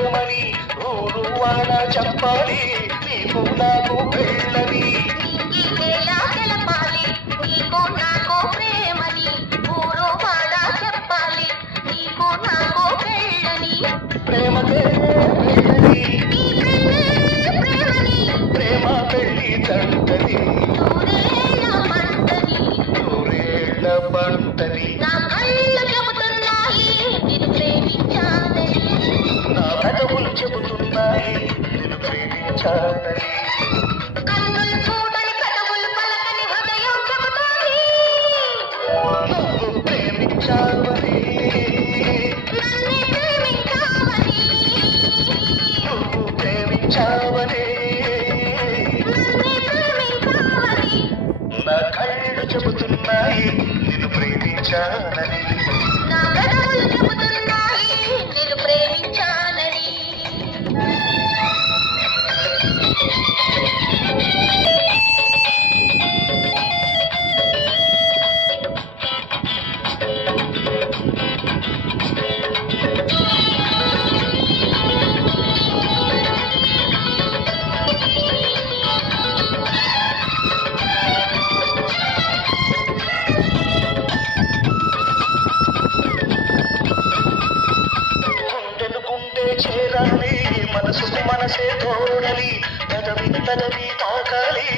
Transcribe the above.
ప్రేమని ఊరు వాడ చెప్పాలి నీకు నాకు పెళ్ళని తెలపాలి నీకు నాకు ప్రేమని ఊరు వాడ చెప్పాలి నీకు నాకు పెళ్ళని ప్రేమకే పెళ్ళని ప్రేమ పెళ్ళి తంటని నూరేళ్ల పంటని నా కళ్ళు చెబుతున్నాయి నిన్ను ప్రేమించాలని నా పెదవులు చెబుతున్నాయి నిన్ను ప్రేమించాలని కన్నులు చూడని పెదవులు పలకని హృదయం చెబుతోంది నువ్వు ప్రేమించావని నన్నే ప్రేమించావని నువ్వు ప్రేమించావని నన్నే ప్రేమించావని నా కళ్ళు చెబుతున్నాయి నిన్ను ప్రేమించాలని నా పెదవులు చెబుతున్నాయి నిన్ను ప్రేమించాలని గుండెలు గుండె చేరాలి మనసుకు మనసే తోడలి పెదవి పెదవి తాకాలి